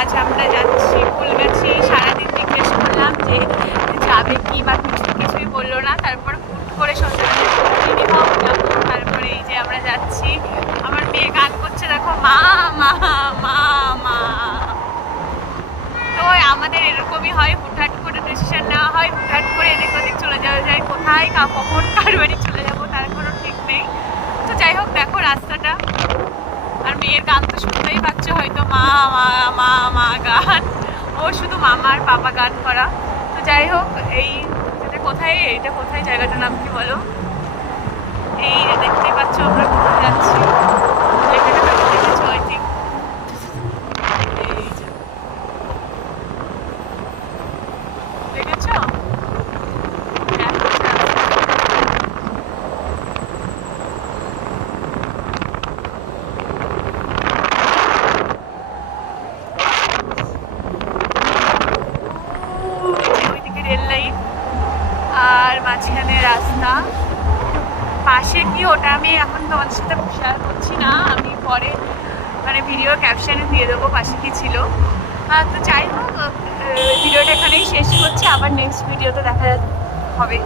আজ আমরা যাচ্ছি ফুলগাছি। সারাদিন জিজ্ঞেস করলাম যে যাবে কি বা কিছুই বললো না। তারপর হুট করে রেডি হও যাবো। তারপরে এই যে আমরা যাচ্ছি। আমার মেয়ে গান করছে দেখো, মা মা মা মা। তো আমাদের এরকমই হয়, হুটহাট করে ডিসিশন নেওয়া হয়, হুটহাট করে এদিক ওদিক চলে যাওয়া যায়। কোথায় কখন কার বাড়ি চলে যাবো তার কোনো ঠিক নেই। তো যাই হোক, দেখো রাস্তাটা। আর মেয়ের গান তো শুনতেই পাচ্ছ হয়তো, মা মা মা মা গান। ও শুধু মামা আর বাবা গান করা। তো যাই হোক, এটা কোথায় জায়গাটার নাম কি বলো? এই দেখতেই পাচ্ছ আমরা কোথায় যাচ্ছি। লেখাটা দেখেছো আই থিঙ্ক। দেখেছো? ওইদিকে রেল লাইন আর মাঝখানে রাস্তা। পাশে কি ওটা আমি এখন তোমাদের সাথে শেয়ার করছি না, আমি পরে মানে ভিডিও ক্যাপশনে দিয়ে দেবো পাশে কি ছিল। তো যাই হোক, ভিডিওটা এখানেই শেষ করছি। আবার নেক্সট ভিডিওতে দেখা হবে।